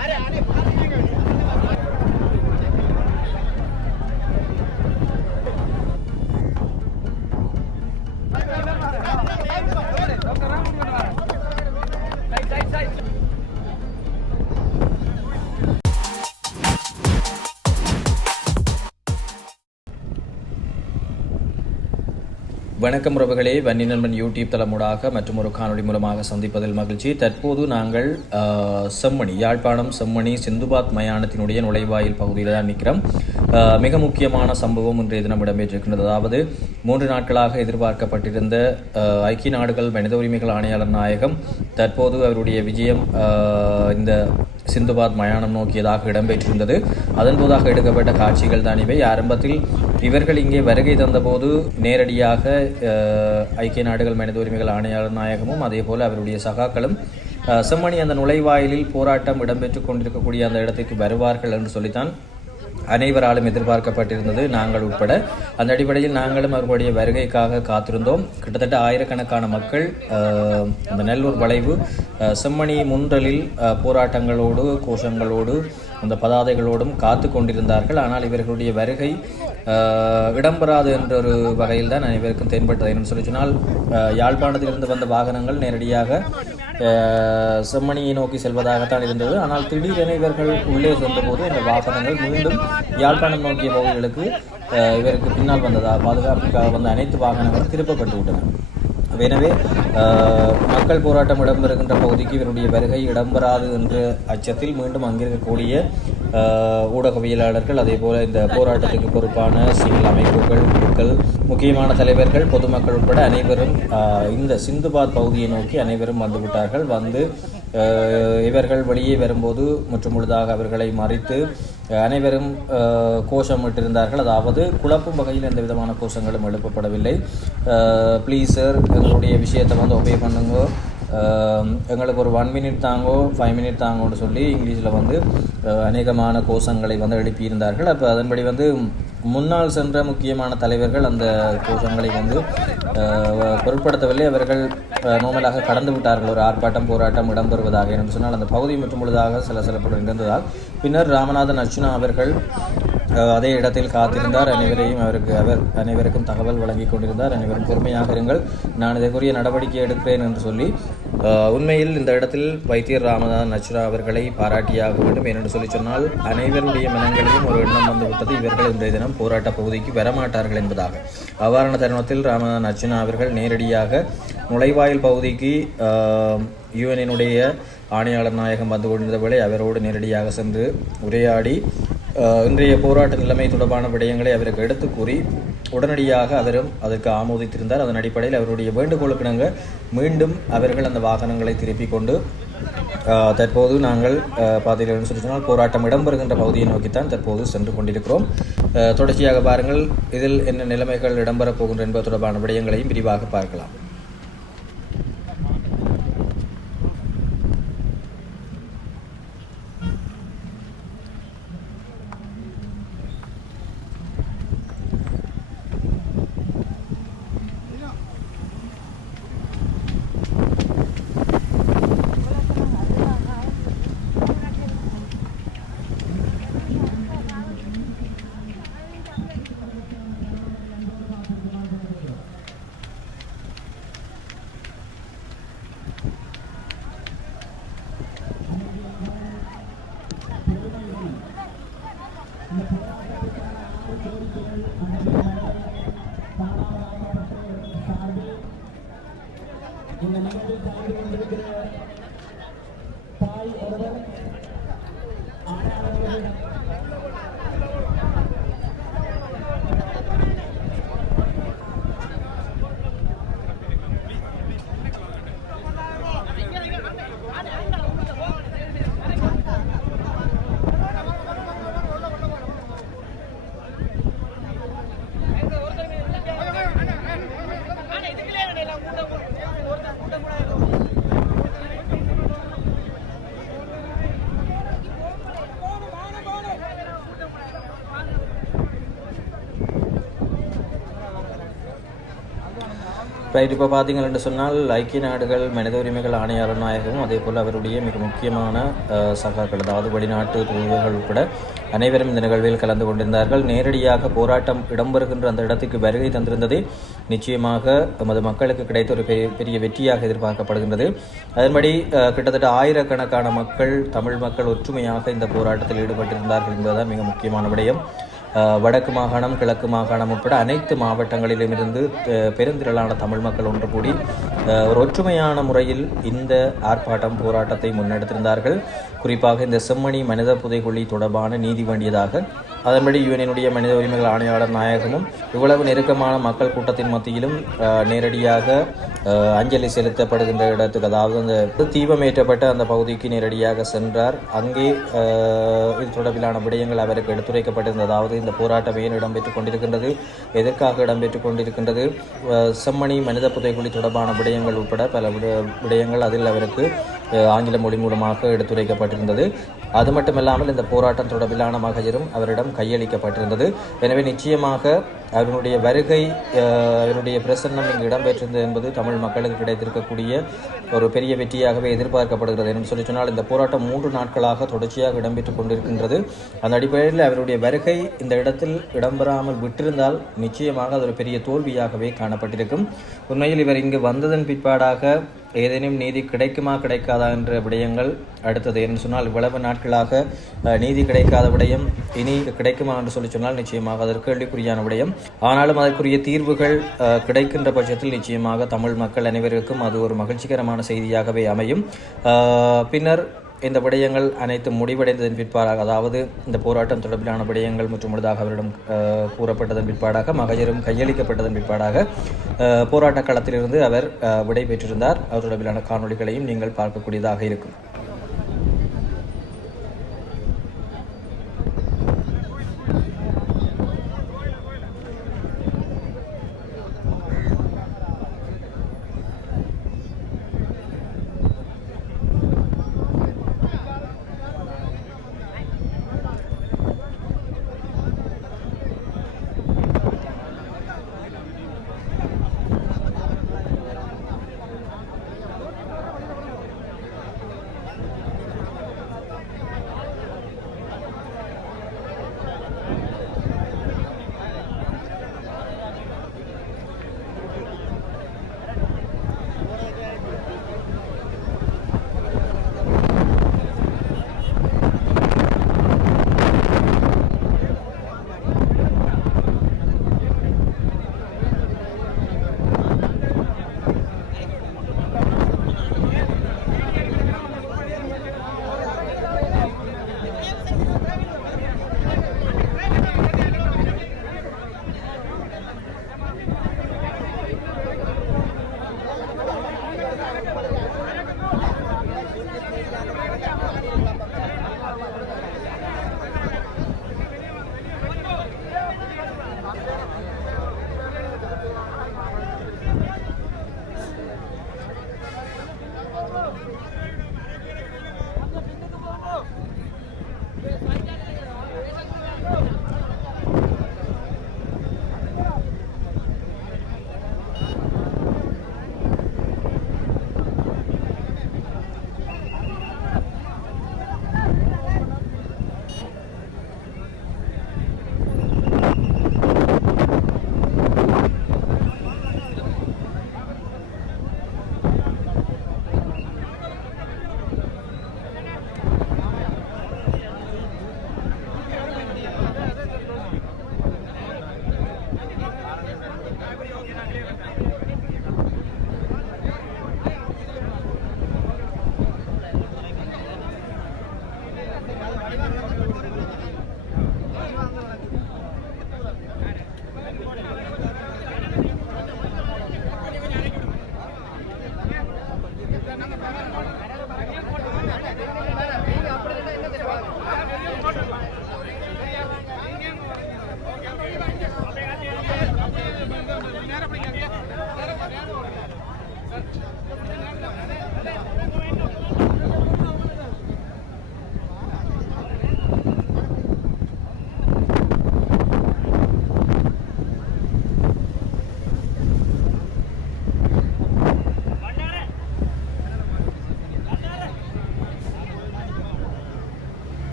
મારે આને வணக்கம் உறவுகளே. வன்னி நண்பன் யூடியூப் தளமூடாக மற்றும் ஒரு காணொலி மூலமாக சந்திப்பதில் மகிழ்ச்சி. தற்போது நாங்கள் செம்மணி யாழ்ப்பாணம் செம்மணி சிந்துபாத் மயானத்தினுடைய நுழைவாயில் பகுதியில் தான் நிற்கிறோம் மிக முக்கியமான சம்பவம் இன்றைய தினம் இடம்பெற்றிருக்கின்றது. அதாவது மூன்று நாட்களாக எதிர்பார்க்கப்பட்டிருந்த ஐக்கிய நாடுகள் மனித உரிமைகள் ஆணையாளர் நாயகம் தற்போது அவருடைய விஜயம் இந்த சிந்துபாத் மயானம் நோக்கியதாக இடம்பெற்றிருந்தது. அதன்போதாக எடுக்கப்பட்ட காட்சிகள் தான் இவை. ஆரம்பத்தில் இவர்கள் இங்கே வருகை தந்தபோது நேரடியாக ஐக்கிய நாடுகள் மனித உரிமைகள் ஆணையாளர் நாயகமும் அதே போல் அவருடைய சகாக்களும் செம்மணி அந்த நுழைவாயிலில் போராட்டம் இடம்பெற்றுக் கொண்டிருக்கக்கூடிய அந்த இடத்திற்கு வருவார்கள் என்று சொல்லித்தான் அனைவராலும் எதிர்பார்க்கப்பட்டிருந்தது நாங்கள் உட்பட. அந்த அடிப்படையில் நாங்களும் அவர்களுடைய வருகைக்காக காத்திருந்தோம். கிட்டத்தட்ட ஆயிரக்கணக்கான மக்கள் அந்த நெல்லூர் வளைவு செம்மணி முன்றலில் போராட்டங்களோடு கோஷங்களோடு அந்த பதாதைகளோடும் காத்து கொண்டிருந்தார்கள். ஆனால் இவர்களுடைய வருகை இடம்பெறாது என்ற ஒரு வகையில் தான் அனைவருக்கும் தென்பட்டது. என்று சொல்லி சொன்னால் யாழ்ப்பாணத்திலிருந்து வந்த வாகனங்கள் நேரடியாக செம்மணியை நோக்கி செல்வதாகத்தான் இருந்தது. ஆனால் திடீரென இவர்கள் உள்ளே சென்றபோது அந்த வாகனங்கள் மீண்டும் யாழ்ப்பாணம் நோக்கிய பகுதிகளுக்கு இவருக்கு பின்னால் வந்ததா பாதுகாப்புக்காக வந்த அனைத்து வாகனங்களும் திருப்பப்பட்டு விட்டன. எனவே மக்கள் போராட்டம் இடம்பெறுகின்ற பகுதிக்கு இவருடைய வருகை இடம்பெறாது என்ற அச்சத்தில் மீண்டும் அங்கிருக்கக்கூடிய ஊடகவியலாளர்கள் அதே போல இந்த போராட்டத்துக்கு பொறுப்பான சிவில் அமைப்புகள் குழுக்கள் முக்கியமான தலைவர்கள் பொதுமக்கள் உட்பட அனைவரும் இந்த சிந்துபாத் பகுதியை நோக்கி அனைவரும் வந்துவிட்டார்கள். வந்து இவர்கள் வெளியே வரும்போது மற்றும் முழுதாக அவர்களை மறித்து அனைவரும் கோஷமிட்டிருந்தார்கள் அதாவது குழப்பும் வகையில் எந்த விதமான கோஷங்களும் எழுப்பப்படவில்லை. ப்ளீஸ் சார் எங்களுடைய விஷயத்தை வந்து ஒபே பண்ணுங்க. எங்களுக்கு ஒரு ஒன் மினிட் தாங்கோ ஃபைவ் மினிட் தாங்கோன்னு சொல்லி இங்கிலீஷில் வந்து அநேகமான கோஷங்களை வந்து எழுப்பியிருந்தார்கள். அப்போ அதன்படி வந்து முன்னால் சென்ற முக்கியமான தலைவர்கள் அந்த கோஷங்களை வந்து பொருட்படுத்தவில்லை. அவர்கள் நோமலாக கடந்து விட்டார்கள். ஒரு ஆர்ப்பாட்டம் போராட்டம் இடம்பெறுவதாக என்று சொன்னால் அந்த பகுதி மற்றும் முழுதாக சில சிலப்படம் இருந்ததால். பின்னர் ராமநாதன் அர்ச்சுனா அவர்கள் அதே இடத்தில் காத்திருந்தார். அனைவரையும் அவருக்கு அவர் அனைவருக்கும் தகவல் வழங்கி கொண்டிருந்தார். அனைவரும் பொறுமையாக இருங்கள். நான் இதற்குரிய நடவடிக்கை எடுக்கிறேன் என்று சொல்லி உண்மையில் இந்த இடத்தில் வைத்தியர் ராமதாஸ் நச்சுரா அவர்களை பாராட்டியாக வேண்டும் ஏனென்று சொல்லி சொன்னால் அனைவருடைய மனங்களிலும் ஒரு எண்ணம் வந்துவிட்டது. இவர்கள் இன்றைய தினம் போராட்ட பகுதிக்கு வரமாட்டார்கள் என்பதாக. அவ்வாறான தருணத்தில் ராமதாஸ் நச்சுனா அவர்கள் நேரடியாக நுழைவாயில் பகுதிக்கு யுஎனினுடைய ஆணையாளர் நாயகம் வந்து கொண்டிருந்த வேளை அவரோடு நேரடியாக சென்று உரையாடி இன்றைய போராட்ட நிலைமை தொடர்பான விடயங்களை அவருக்கு எடுத்து கூறி உடனடியாக அவரும் அதற்கு ஆமோதித்திருந்தார். அதன் அடிப்படையில் அவருடைய வேண்டுகோளுக்கிணங்க மீண்டும் அவர்கள் அந்த வாகனங்களை திருப்பிக் கொண்டு தற்போது நாங்கள் அஹ், பார்த்தீர்கள் சொல்லி சொன்னால் போராட்டம் இடம்பெறுகின்ற பகுதியை நோக்கித்தான் தற்போது சென்று கொண்டிருக்கிறோம். தொடர்ச்சியாக பாருங்கள் இதில் என்ன நிலைமைகள் இடம்பெறப் போகின்ற என்பது தொடர்பான விடயங்களையும் விரிவாக பார்க்கலாம். Thank you. ரைட் இப்போ பார்த்தீங்கன்னு சொன்னால் ஐக்கிய நாடுகள் மனித உரிமைகள் ஆணையாளர் நாயகமும் அதே போல் அவருடைய மிக முக்கியமான சகாக்கள் அதாவது வெளிநாட்டு தூதர்கள் உட்பட அனைவரும் இந்த நிகழ்வில் கலந்து கொண்டிருந்தார்கள். நேரடியாக போராட்டம் இடம்பெறுகின்ற அந்த இடத்துக்கு வருகை தந்திருந்தது. நிச்சயமாக நமது மக்களுக்கு கிடைத்த ஒரு பெரிய பெரிய வெற்றியாக எதிர்பார்க்கப்படுகின்றது. அதன்படி கிட்டத்தட்ட ஆயிரக்கணக்கான மக்கள் தமிழ் மக்கள் ஒற்றுமையாக இந்த போராட்டத்தில் ஈடுபட்டிருந்தார்கள் என்பதுதான் மிக முக்கியமான விடயம். வடக்கு மாகாணம் கிழக்கு மாகாணம் உட்பட அனைத்து மாவட்டங்களிலும் இருந்து பெருந்திரளான தமிழ் மக்கள் ஒன்று கூடி ஒரு ஒற்றுமையான முறையில் இந்த ஆர்ப்பாட்டம் போராட்டத்தை முன்னெடுத்திருந்தார்கள். குறிப்பாக இந்த செம்மணி மனித புதைகுழி தொடர்பான நீதி வேண்டியதாக அதன்படி யுஎனினுடைய மனித உரிமைகள் ஆணையாளர் நாயகமும் இவ்வளவு நெருக்கமான மக்கள் கூட்டத்தின் மத்தியிலும் நேரடியாக அஞ்சலி செலுத்தப்படுகின்ற இடத்துக்கு அதாவது அந்த தீபம் ஏற்றப்பட்ட அந்த பகுதிக்கு நேரடியாக சென்றார். அங்கே இது தொடர்பிலான விடயங்கள் அவருக்கு எடுத்துரைக்கப்பட்டிருந்தது. அதாவது இந்த போராட்டம் ஏன் இடம்பெற்றுக் கொண்டிருக்கின்றது? எதற்காக இடம்பெற்றுக் கொண்டிருக்கின்றது? செம்மணி மனித புதைக்குழி தொடர்பான விடயங்கள் உட்பட பல விட- விடயங்கள் அதில் அவருக்கு ஆங்கில மொழி மூலமாக எடுத்துரைக்கப்பட்டிருந்தது. அது மட்டுமல்லாமல் இந்த போராட்டம் தொடர்பிலான மகஜரும் அவரிடம் கையளிக்கப்பட்டிருந்தது. எனவே நிச்சயமாக அவருடைய வருகை அவருடைய பிரசன்னம் இங்கு இடம்பெற்றிருந்தது என்பது தமிழ் மக்களுக்கு கிடைத்திருக்கக்கூடிய ஒரு பெரிய வெற்றியாகவே எதிர்பார்க்கப்படுகிறது என்று சொல்லி சொன்னால் இந்த போராட்டம் மூன்று நாட்களாக தொடர்ச்சியாக இடம்பெற்றுக் கொண்டிருக்கின்றது. அந்த அடிப்படையில் அவருடைய வருகை இந்த இடத்தில் இடம்பெறாமல் விட்டிருந்தால் நிச்சயமாக அது ஒரு பெரிய தோல்வியாகவே காணப்பட்டிருக்கும். உண்மையில் இவர் இங்கு வந்ததன் பிற்பாடாக ஏதேனும் நீதி கிடைக்குமா கிடைக்காதா என்ற விடயங்கள் அடுத்தது என்று சொன்னால் இவ்வளவு நாட்களாக நீதி கிடைக்காத விடயம் இனி கிடைக்குமா என்று சொல்லி சொன்னால் நிச்சயமாக அதற்கு கேள்விக்குரியான விடயம். ஆனாலும் அதற்குரிய தீர்வுகள் கிடைக்கின்ற பட்சத்தில் நிச்சயமாக தமிழ் மக்கள் அனைவருக்கும் அது ஒரு மகிழ்ச்சிகரமான செய்தியாகவே அமையும். பின்னர் இந்த விடயங்கள் அனைத்தும் முடிவடைந்ததன் பிற்பாடாக அதாவது இந்த போராட்டம் தொடர்பிலான விடயங்கள் மற்றும் முழுதாக அவரிடம் அஹ், கூறப்பட்டதன் பிற்பாடாக மகஜரும் கையளிக்கப்பட்டதன் பிற்பாடாக போராட்ட களத்திலிருந்து அவர் விடை பெற்றிருந்தார் அது தொடர்பிலான காணொளிகளையும் நீங்கள் பார்க்கக்கூடியதாக இருக்கும். Yes, I